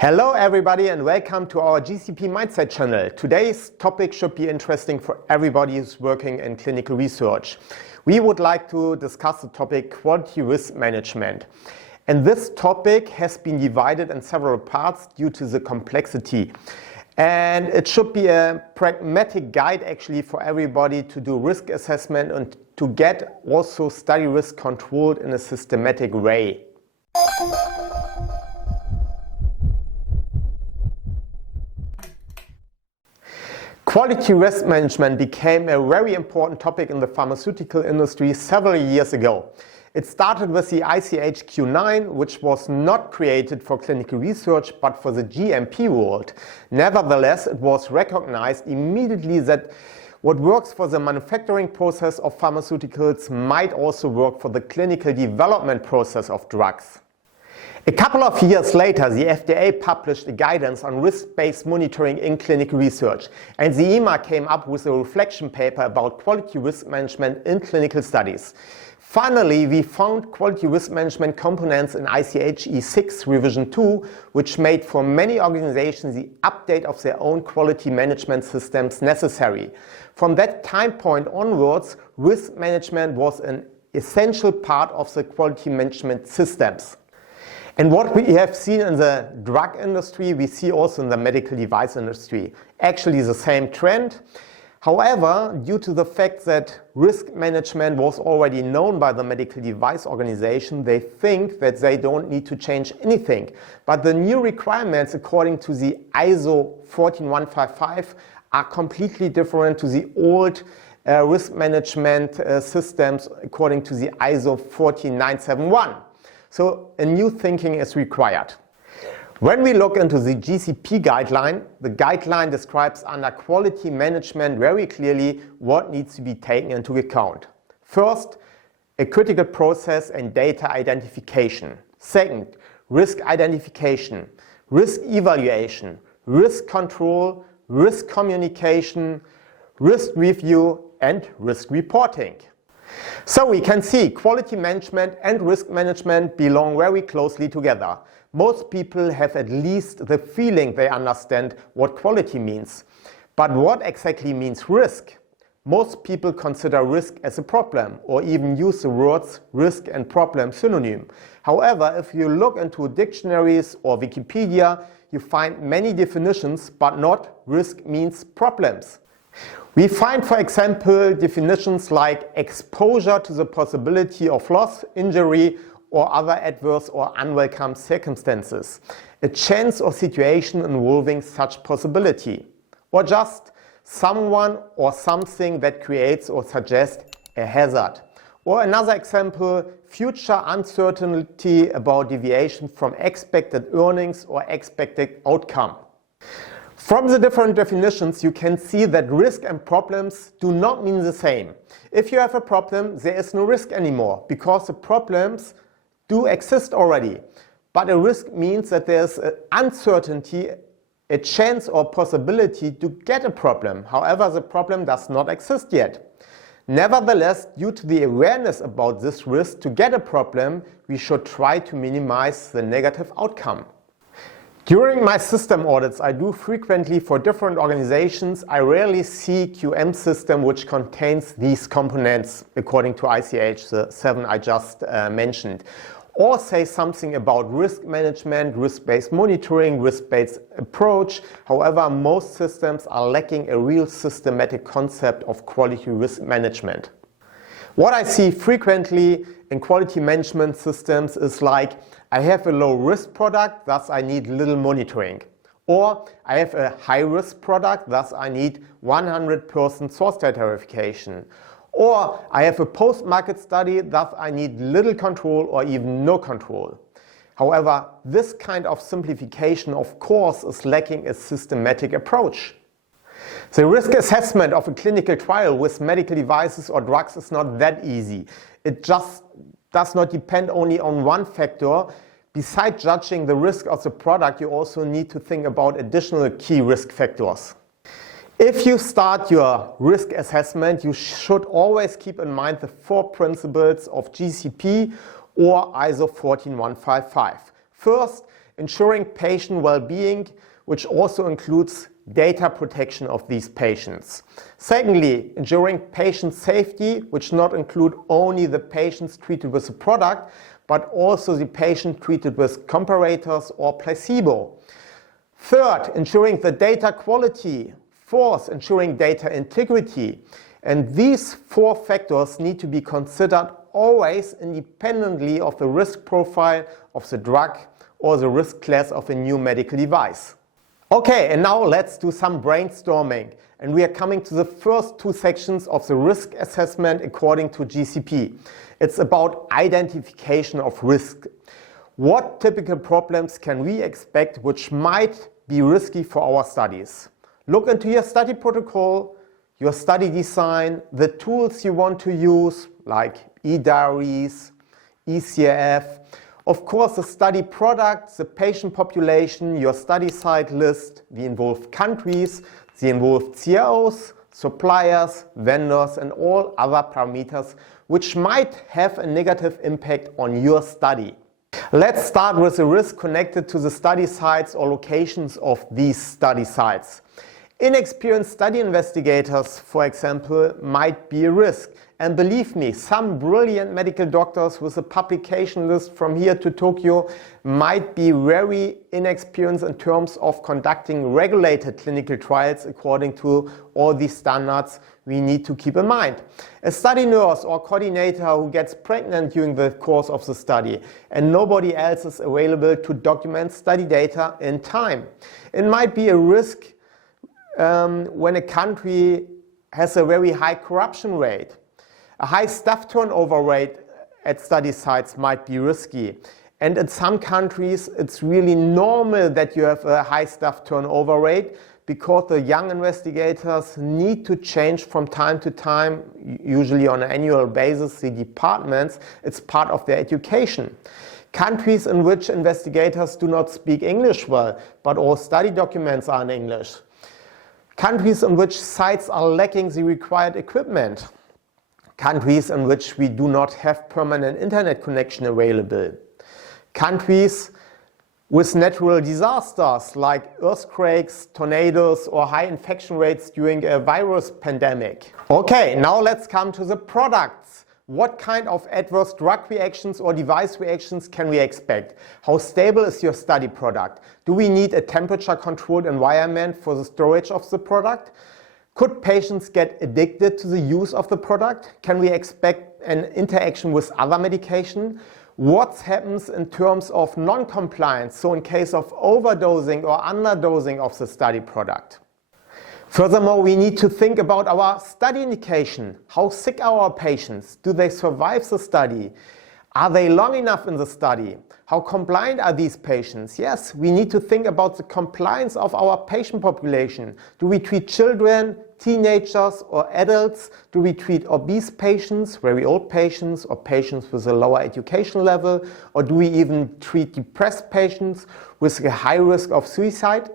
Hello everybody and welcome to our GCP-Mindset channel. Today's topic should be interesting for everybody who's working in clinical research. We would like to discuss the topic quality risk management. And this topic has been divided in several parts due to the complexity. And it should be a pragmatic guide actually for everybody to do risk assessment and to get also study risk controlled in a systematic way. Quality risk management became a very important topic in the pharmaceutical industry several years ago. It started with the ICH Q9, which was not created for clinical research but for the GMP world. Nevertheless, it was recognized immediately that what works for the manufacturing process of pharmaceuticals might also work for the clinical development process of drugs. A couple of years later, the FDA published a guidance on risk-based monitoring in clinical research, and the EMA came up with a reflection paper about quality risk management in clinical studies. Finally, we found quality risk management components in ICH E6 revision 2, which made for many organizations the update of their own quality management systems necessary. From that time point onwards, risk management was an essential part of the quality management systems. And what we have seen in the drug industry, we see also in the medical device industry. Actually the same trend. However, due to the fact that risk management was already known by the medical device organization, they think that they don't need to change anything. But the new requirements according to the ISO 14155 are completely different to the old risk management systems according to the ISO 14971. So a new thinking is required. When we look into the GCP guideline, the guideline describes under quality management very clearly what needs to be taken into account. First, a critical process and data identification. Second, risk identification, risk evaluation, risk control, risk communication, risk review, and risk reporting. So we can see quality management and risk management belong very closely together. Most people have at least the feeling they understand what quality means. But what exactly means risk? Most people consider risk as a problem or even use the words risk and problem synonym. However, if you look into dictionaries or Wikipedia, you find many definitions, but not risk means problems. We find, for example, definitions like exposure to the possibility of loss, injury, or other adverse or unwelcome circumstances, a chance or situation involving such possibility, or just someone or something that creates or suggests a hazard. Or another example, future uncertainty about deviation from expected earnings or expected outcome. From the different definitions, you can see that risk and problems do not mean the same. If you have a problem, there is no risk anymore, because the problems do exist already. But a risk means that there's an uncertainty, a chance or possibility to get a problem. However, the problem does not exist yet. Nevertheless, due to the awareness about this risk to get a problem, we should try to minimize the negative outcome. During my system audits I do frequently for different organizations, I rarely see QM system which contains these components according to ICH, the 7 I just mentioned. Or say something about risk management, risk-based monitoring, risk-based approach. However, most systems are lacking a real systematic concept of quality risk management. What I see frequently in quality management systems is like, I have a low risk product, thus I need little monitoring. Or I have a high risk product, thus I need 100% source data verification. Or I have a post-market study, thus I need little control or even no control. However, this kind of simplification of course is lacking a systematic approach. The risk assessment of a clinical trial with medical devices or drugs is not that easy. It just does not depend only on one factor. Besides judging the risk of the product, you also need to think about additional key risk factors. If you start your risk assessment, you should always keep in mind the 4 principles of GCP or ISO 14155. First, ensuring patient well-being, which also includes data protection of these patients. Secondly, ensuring patient safety, which not include only the patients treated with the product, but also the patient treated with comparators or placebo. Third, ensuring the data quality. Fourth, ensuring data integrity. And these four factors need to be considered always independently of the risk profile of the drug or the risk class of a new medical device. Okay, and now let's do some brainstorming. And we are coming to the first two sections of the risk assessment according to GCP. It's about identification of risk. What typical problems can we expect which might be risky for our studies? Look into your study protocol, your study design, the tools you want to use, like e-diaries, ECF, of course the study product, the patient population, your study site list, the involved countries, the involved CROs, suppliers, vendors, and all other parameters which might have a negative impact on your study. Let's start with the risk connected to the study sites or locations of these study sites. Inexperienced study investigators, for example, might be a risk. And believe me, some brilliant medical doctors with a publication list from here to Tokyo might be very inexperienced in terms of conducting regulated clinical trials according to all these standards we need to keep in mind. A study nurse or coordinator who gets pregnant during the course of the study and nobody else is available to document study data in time. It might be a risk when a country has a very high corruption rate. A high staff turnover rate at study sites might be risky. And in some countries, it's really normal that you have a high staff turnover rate because the young investigators need to change from time to time, usually on an annual basis, the departments. It's part of their education. Countries in which investigators do not speak English well, but all study documents are in English. Countries in which sites are lacking the required equipment. Countries in which we do not have permanent internet connection available. Countries with natural disasters like earthquakes, tornadoes, or high infection rates during a virus pandemic. Okay, now let's come to the products. What kind of adverse drug reactions or device reactions can we expect? How stable is your study product? Do we need a temperature-controlled environment for the storage of the product? Could patients get addicted to the use of the product? Can we expect an interaction with other medication? What happens in terms of non-compliance, so in case of overdosing or underdosing of the study product? Furthermore, we need to think about our study indication. How sick are our patients? Do they survive the study? Are they long enough in the study? How compliant are these patients? Yes, we need to think about the compliance of our patient population. Do we treat children, teenagers, or adults? Do we treat obese patients, very old patients, or patients with a lower education level? Or do we even treat depressed patients with a high risk of suicide?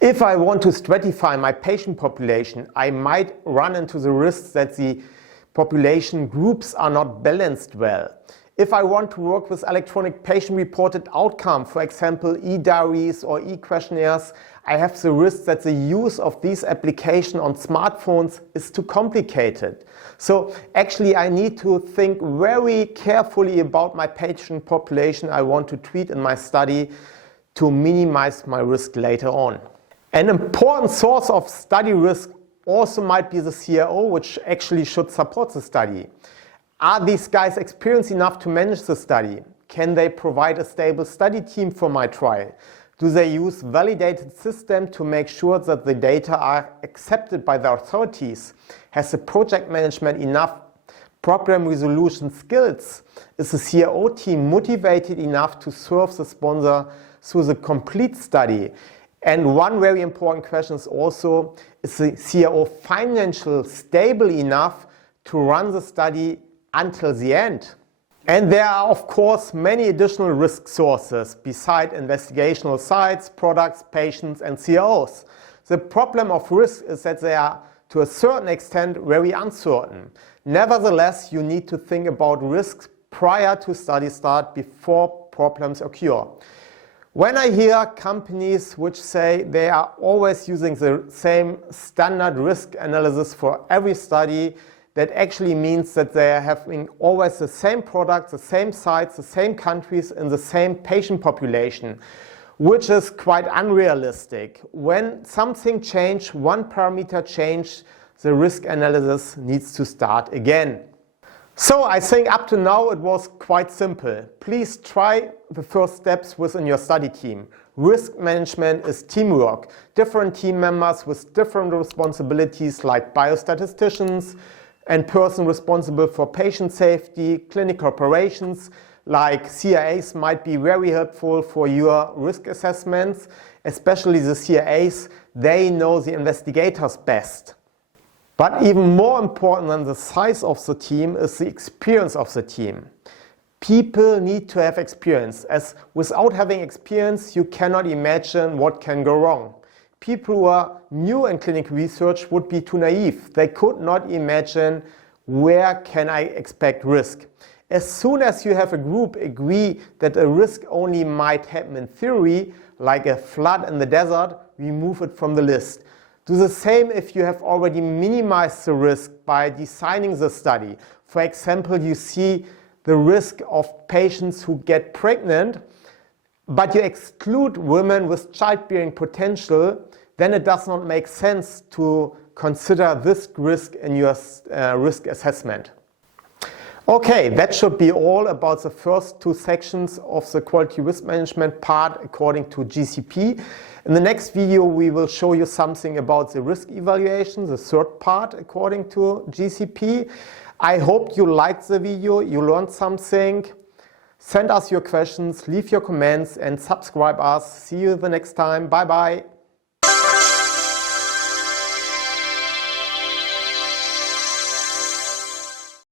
If I want to stratify my patient population, I might run into the risks that the population groups are not balanced well. If I want to work with electronic patient-reported outcome, for example, e-diaries or e-questionnaires, I have the risk that the use of these applications on smartphones is too complicated. So actually I need to think very carefully about my patient population I want to treat in my study to minimize my risk later on. An important source of study risk also might be the CRO, which actually should support the study. Are these guys experienced enough to manage the study? Can they provide a stable study team for my trial? Do they use validated system to make sure that the data are accepted by the authorities? Has the project management enough problem resolution skills? Is the CRO team motivated enough to serve the sponsor through the complete study? And one very important question is also, is the CRO financially stable enough to run the study until the end? And there are of course many additional risk sources beside investigational sites, products, patients and CROs. The problem of risk is that they are to a certain extent very uncertain. Nevertheless, you need to think about risks prior to study start before problems occur. When I hear companies which say they are always using the same standard risk analysis for every study, that actually means that they are having always the same products, the same sites, the same countries, and the same patient population, which is quite unrealistic. When something changes, one parameter changes, the risk analysis needs to start again. So I think up to now it was quite simple. Please try the first steps within your study team. Risk management is teamwork. Different team members with different responsibilities like biostatisticians and person responsible for patient safety, clinical operations like CRAs might be very helpful for your risk assessments. Especially the CRAs, they know the investigators best. But even more important than the size of the team is the experience of the team. People need to have experience, as without having experience you cannot imagine what can go wrong. People who are new in clinical research would be too naive. They could not imagine where can I expect risk. As soon as you have a group agree that a risk only might happen in theory, like a flood in the desert, remove it from the list. Do the same if you have already minimized the risk by designing the study. For example, you see the risk of patients who get pregnant, but you exclude women with childbearing potential, then it does not make sense to consider this risk in your risk assessment. Okay, that should be all about the first two sections of the quality risk management part according to GCP. In the next video we will show you something about the risk evaluation, the third part according to GCP. I hope you liked the video, you learned something. Send us your questions, leave your comments and subscribe us. See you the next time. Bye bye.